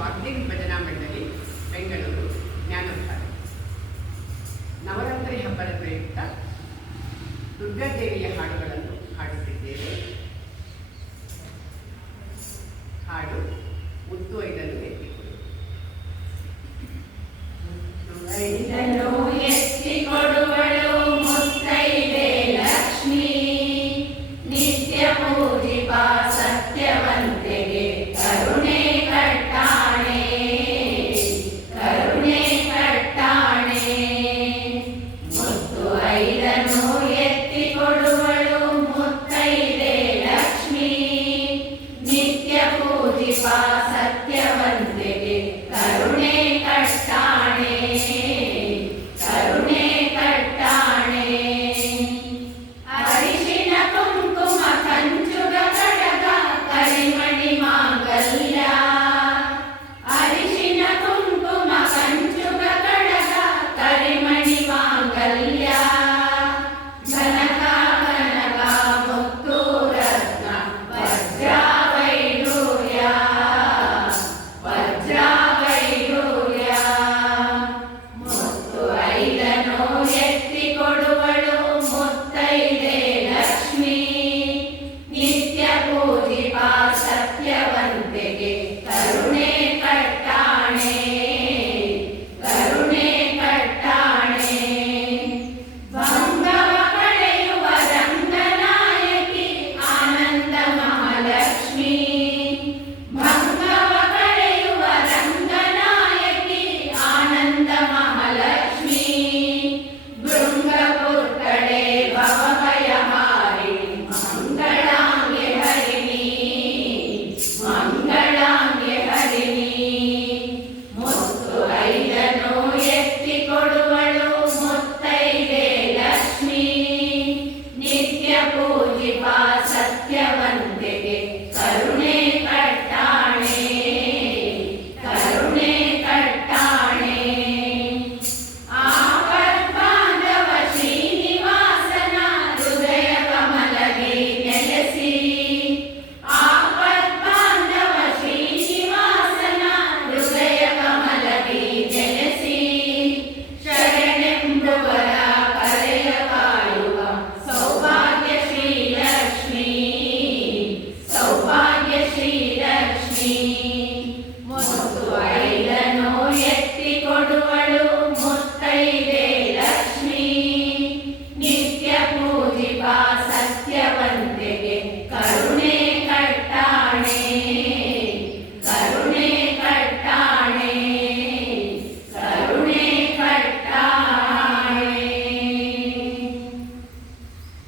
ವಾಗ್ದೇವಿ ಭಜನಾ ಮಂಡಳಿ ಬೆಂಗಳೂರು ಜ್ಞಾನೋತ್ಸವ ನವರಾತ್ರಿ ಹಬ್ಬದ ಪ್ರಯುಕ್ತ ದುರ್ಗಾದೇವಿಯ ಹಾಡುಗಳನ್ನು ಹಾಡುತ್ತಿದ್ದೇವೆ.